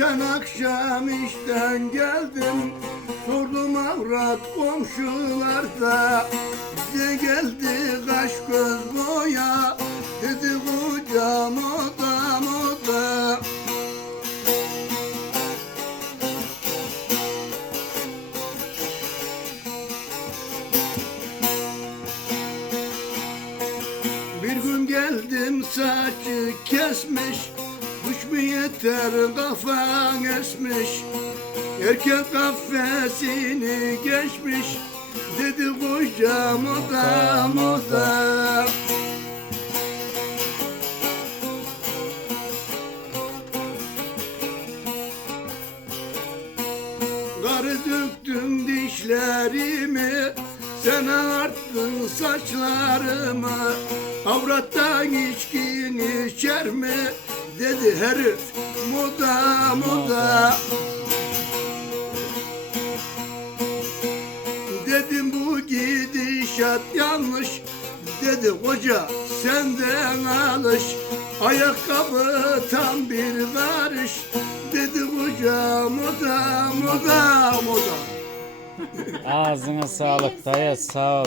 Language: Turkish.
Ben akşam işten geldim Sordum avrat komşularda Bize geldi kaş göz boya Dedi kocam oda. Moda Bir gün geldim saçı kesmiş Mu yeter kafan esmiş. Erkek kafesini geçmiş. Dedi kocam oda moda Karı döktüm dişlerimi Sen arttın saçlarımı. Avrattan içkin içer mi Dedi herif moda moda. Dedim bu gidişat yanlış. Dedi koca senden alış. Ayakkabı tam bir karış Dedi koca moda moda moda. Ağzına sağlık dayı sağ ol.